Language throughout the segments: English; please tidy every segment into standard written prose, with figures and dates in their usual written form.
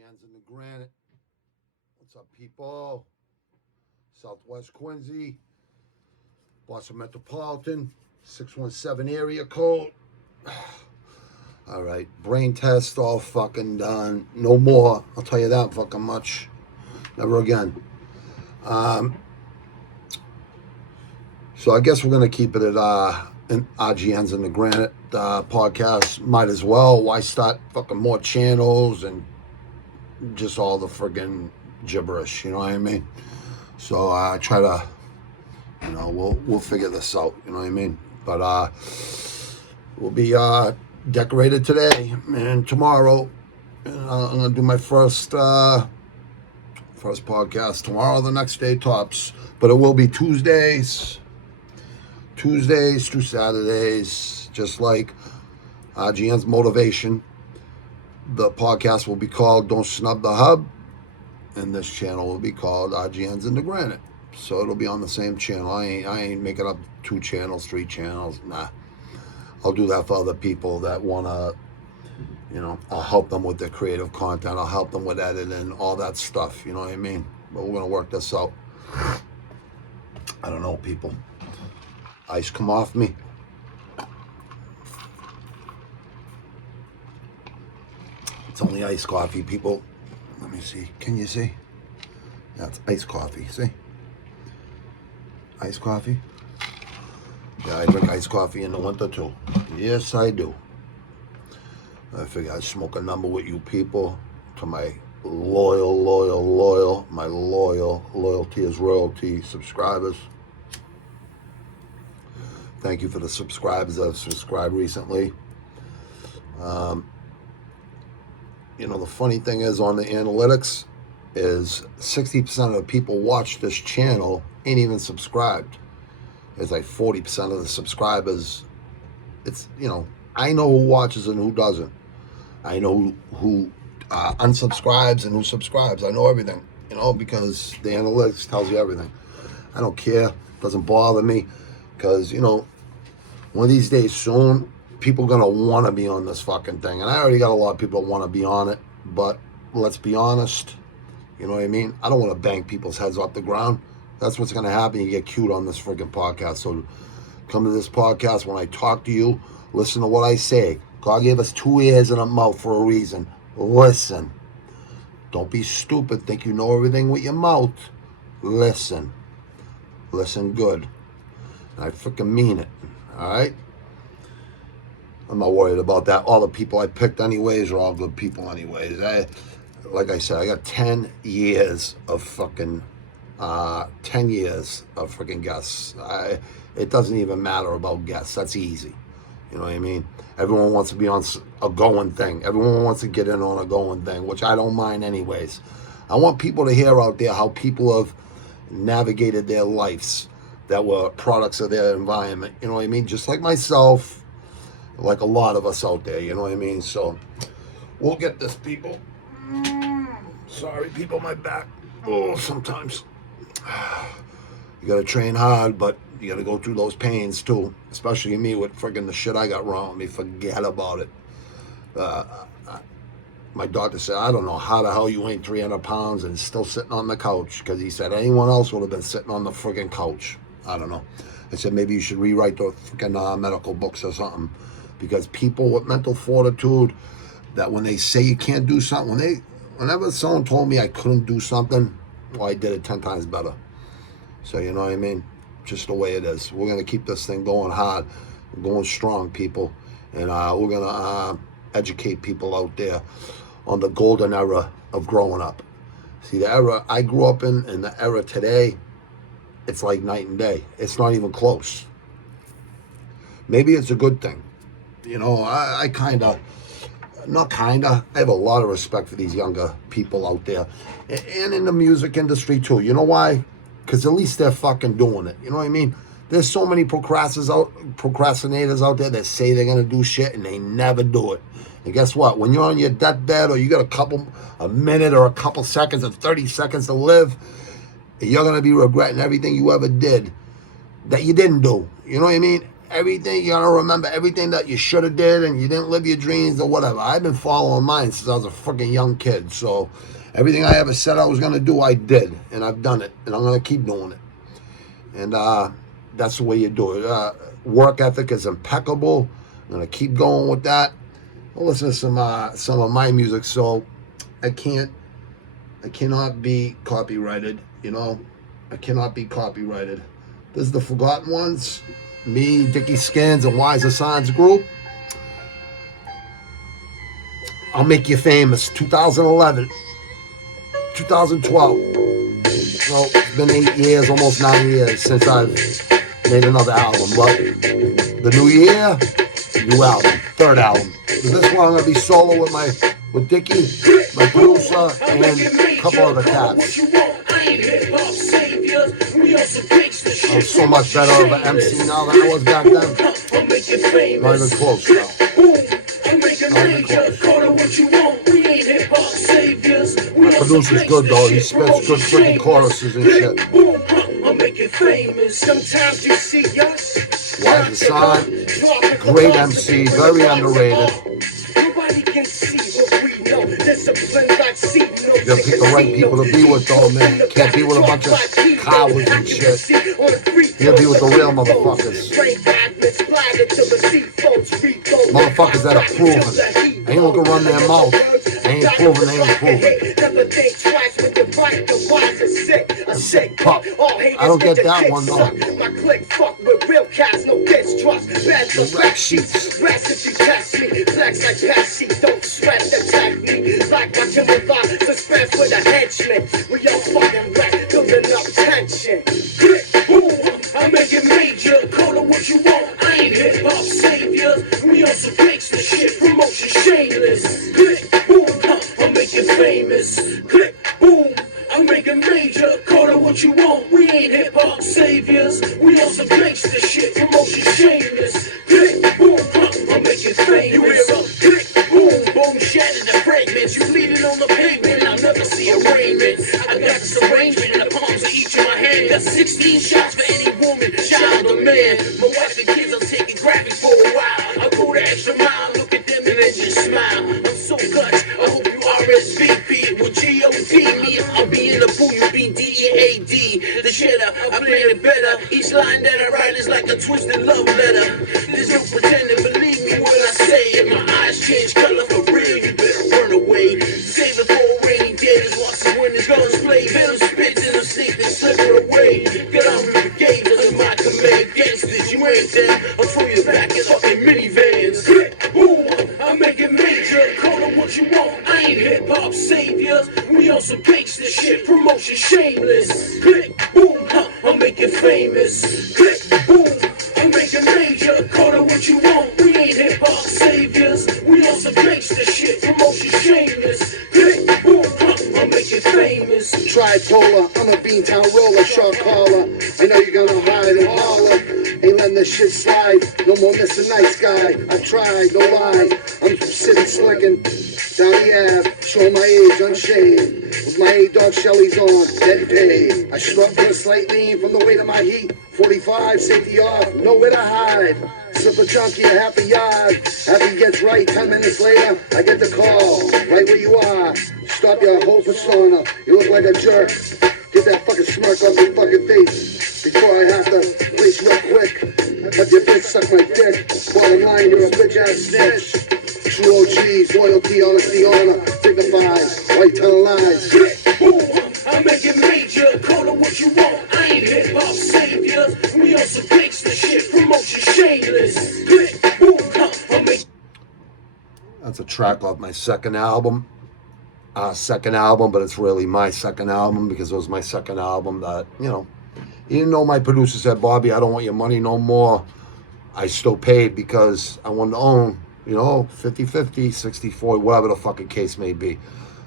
IGN's in the granite. What's up, people? Southwest Quincy, Boston Metropolitan, 617 area code. All right, brain test all fucking done. No more. I'll tell you that fucking much. Never again. So I guess we're gonna keep it at IGN's in the granite podcast. Might as well. Why start fucking more channels and just all the friggin' gibberish? You know what I mean? So I try to, we'll figure this out. You know what I mean? But we'll be decorated today and tomorrow. And I'm gonna do my first podcast tomorrow. The next day tops, but it will be Tuesdays through Saturdays, just like IGN's motivation. The podcast will be called Don't Snub the Hub, and this channel will be called IGN's in the Granite. So it'll be on the same channel. I ain't making up 2 channels, 3 channels. Nah. I'll do that for other people that want to, I'll help them with their creative content. I'll help them with editing, all that stuff. You know what I mean? But we're going to work this out. I don't know, people. Ice come off me. It's only iced coffee, people. Let me see. Can you see? That's iced coffee. See? Iced coffee. Yeah, I drink iced coffee in the winter too. Yes, I do. I figure I'd smoke a number with you people. To my my loyalty is royalty subscribers. Thank you for the subscribers that have subscribed recently. The funny thing is on the analytics is 60% of the people watch this channel ain't even subscribed. It's like 40% of the subscribers. It's, I know who watches and who doesn't. I know who unsubscribes and who subscribes. I know everything, because the analytics tells you everything. I don't care. It doesn't bother me because, one of these days soon, people are going to want to be on this fucking thing. And I already got a lot of people that want to be on it. But let's be honest. You know what I mean? I don't want to bang people's heads off the ground. That's what's going to happen. You get cute on this freaking podcast. So come to this podcast. When I talk to you, listen to what I say. God gave us 2 ears and a mouth for a reason. Listen. Don't be stupid. Think you know everything with your mouth. Listen. Listen good. And I freaking mean it. All right? I'm not worried about that. All the people I picked anyways are all good people anyways. Like I said, I got 10 years of fucking 10 years of freaking guests. It doesn't even matter about guests. That's easy. You know what I mean? Everyone wants to be on a going thing. Everyone wants to get in on a going thing, which I don't mind anyways. I want people to hear out there how people have navigated their lives that were products of their environment. You know what I mean? Just like myself, like a lot of us out there. You know what I mean? So we'll get this, people. Sorry, people, my back. Oh, sometimes. You gotta train hard, but you gotta go through those pains too. Especially me with friggin' the shit I got wrong with me. Forget about it. My doctor said, I don't know how the hell you ain't 300 pounds and still sitting on the couch. Because he said anyone else would have been sitting on the friggin' couch. I don't know. I said maybe you should rewrite the friggin' medical books or something. Because people with mental fortitude, that when they say you can't do something, whenever someone told me I couldn't do something, well, I did it 10 times better. So, you know what I mean? Just the way it is. We're going to keep this thing going hard, going strong, people. And we're going to educate people out there on the golden era of growing up. See, the era I grew up in and the era today, it's like night and day. It's not even close. Maybe it's a good thing. I have a lot of respect for these younger people out there. And in the music industry too. You know why? Because at least they're fucking doing it. You know what I mean? There's so many procrastinators out there that say they're going to do shit and they never do it. And guess what? When you're on your deathbed or you got a minute or a couple seconds or 30 seconds to live, you're going to be regretting everything you ever did that you didn't do. You know what I mean? everything. You gotta remember everything that you should have did and you didn't live your dreams or whatever. I've been following mine since I was a freaking young kid. So everything I ever said I was gonna do, I did, and I've done it, and I'm gonna keep doing it. And that's the way you do it. Work ethic is impeccable. I'm gonna keep going with that. I'll listen to some of my music, so I cannot be copyrighted. You know, I cannot be copyrighted. This is the Forgotten Ones. Me, Dickie Skins, and Wiser Signs Group. I'll Make You Famous. 2011, 2012. Well, it's been 8 years, almost 9 years since I've made another album. But the new year, new album, third album. This one I'm gonna be solo with Dickie, my producer, and a couple other cats. I'm so much better of an MC now than I was back then. Not even close now. Not even close. My producer's good though. He spits good freaking choruses and shit. Wiser Sign, great MC, very underrated. You gotta pick the right people to be with though, man. Can't be with a bunch of cowards and shit. You gotta be with the real motherfuckers. Motherfuckers that are proven. Ain't looking to run their mouth. They ain't proven, they ain't proven. A sick pup. I don't get that one though. The rap sheets. Don't sweat, attack me like my Timothy. Suspense with a henchman. We all fucking rap, building up tension. Boom, I make it major. Call it what you want. I ain't hip hop saviors. We also fix the shit. Promotion shameless. Click, boom, I make it famous. Click, boom, I make it major. Call it what you want. We ain't hip hop saviors. We also fix the shit. Promotion shameless. Click, boom, I make it famous. You hear a click. Boom, shattered the fragments. You bleeding on the pavement. I'll never see arraignment. I got this arrangement in the palms of each of my hands. Got 16 shots for any woman, child or man. My wife and kids, I'm taking graphic for a while. I go the extra mile, look at them and then just smile. I'm so touched. I hope you RSVP with G-O-D. Me, I'll be in the booth, you'll be D-E-A-D. The shitter, I play it better. Each line that I write is like a twisted love letter. There's no pretending, believe me when I say it. My eyes change color for real, you better run away. Save it for a rainy day, just watch the winners guns play. Venom spits in the sink, then slip it away. Get on with the game, under my command. Gangsters, you ain't them, I'll throw you back in fucking minivans. Boom, I make it major, call it what you want. I ain't hip-hop saviors, we on some gangster shit. Promotion shameless. Click, boom, I make it famous. Click, boom, I make it major, call it what you want. We ain't hip-hop saviors, we on some gangster shit. Promotion shameless. Click, boom, I make it famous. Tripolar, I'm a Beantown roller, shark caller. I know you're gonna hide and holler. Ain't letting this shit slide. No more Mr. Nice Guy. I tried, no lie. I'm sitting slicking down the Ave, showing my age unshaved. With my 8-dog Shellys on, dead paid. I struck with a slight lean from the weight of my heat. 45, safety off, nowhere to hide. Slip a junkie, a half a yard. After he gets right, 10 minutes later, I get the call. Right where you are. Stop your whole persona. You look like a jerk. Get that fucking smirk off your fucking face. Before I have to place real quick. Let your bitch suck my dick. Bottom line, you're a bitch ass snitch. True OGs, loyalty, honesty, honor, dignified, white tongue lies. Boom, I make it major, call it what you want. I ain't hip-hop saviors, we on some gangster shit. Promotion shameless. Click, boom, I make. That's a track off my second album. But it's really my second album because it was my second album that, even though my producer said, Bobby, I don't want your money no more, I still paid because I wanted to own, 50-50, 60-40, whatever the fucking case may be.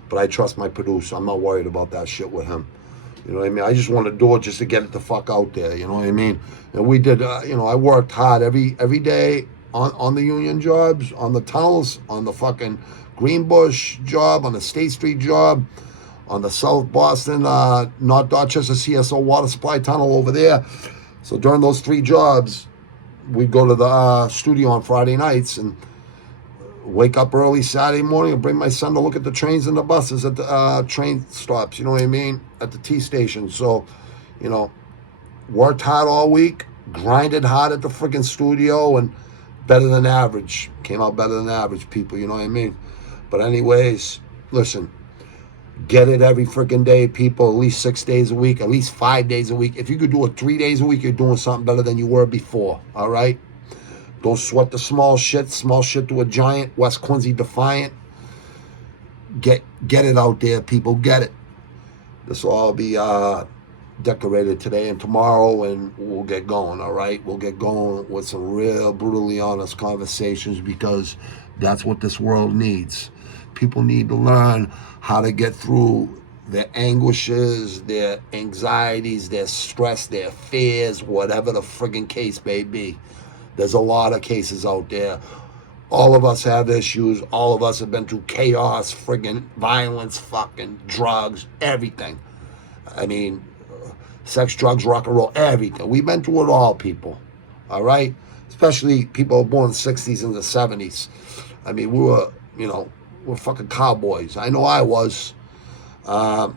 But I trust my producer. I'm not worried about that shit with him. You know what I mean? I just want to do it just to get it the fuck out there. You know what I mean? And we did, I worked hard every day on the union jobs, on the tunnels, on the fucking Greenbush job, on the State Street job, on the South Boston, North Dorchester CSO water supply tunnel over there. So during those 3 jobs, we'd go to the studio on Friday nights and wake up early Saturday morning and bring my son to look at the trains and the buses at the train stops. You know what I mean? At the T station. So, you know, worked hard all week, grinded hard at the freaking studio, and better than average. Came out better than average, people. You know what I mean? But anyways, listen. Get it every freaking day, people. At least 6 days a week, at least 5 days a week. If you could do it 3 days a week, you're doing something better than you were before. All right? Don't sweat the small shit. Small shit to a giant. West Quincy Defiant. Get it out there, people. Get it. This will all be decorated today and tomorrow, and we'll get going. All right? We'll get going with some real brutally honest conversations, because that's what this world needs. People need to learn how to get through their anguishes, their anxieties, their stress, their fears, whatever the friggin' case may be. There's a lot of cases out there. All of us have issues. All of us have been through chaos, friggin' violence, fucking drugs, everything. I mean, sex, drugs, rock and roll, everything. We've been through it all, people. All right? Especially people born in the 60s and the 70s. I mean, we're fucking cowboys. I know I was a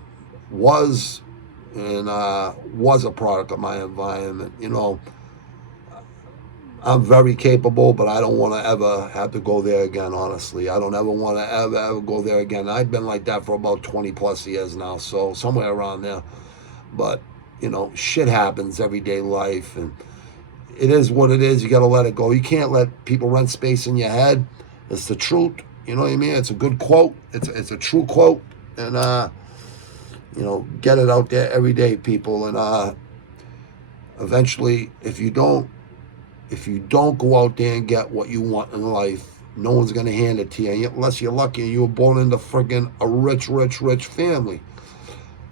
product of my environment. You know, I'm very capable, but I don't want to ever have to go there again, honestly. I don't ever want to ever go there again. I've been like that for about 20 plus years now, so somewhere around there. But, you know, shit happens, everyday life, and it is what it is. You got to let it go. You can't let people rent space in your head. It's the truth. You know what I mean? It's a good quote. It's a true quote. And, you know, get it out there every day, people. And eventually, if you don't go out there and get what you want in life, no one's going to hand it to you. Unless you're lucky and you were born into friggin' a rich family.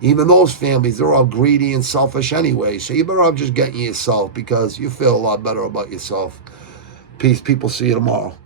Even those families, they're all greedy and selfish anyway. So you better off just getting yourself, because you feel a lot better about yourself. Peace, people. See you tomorrow.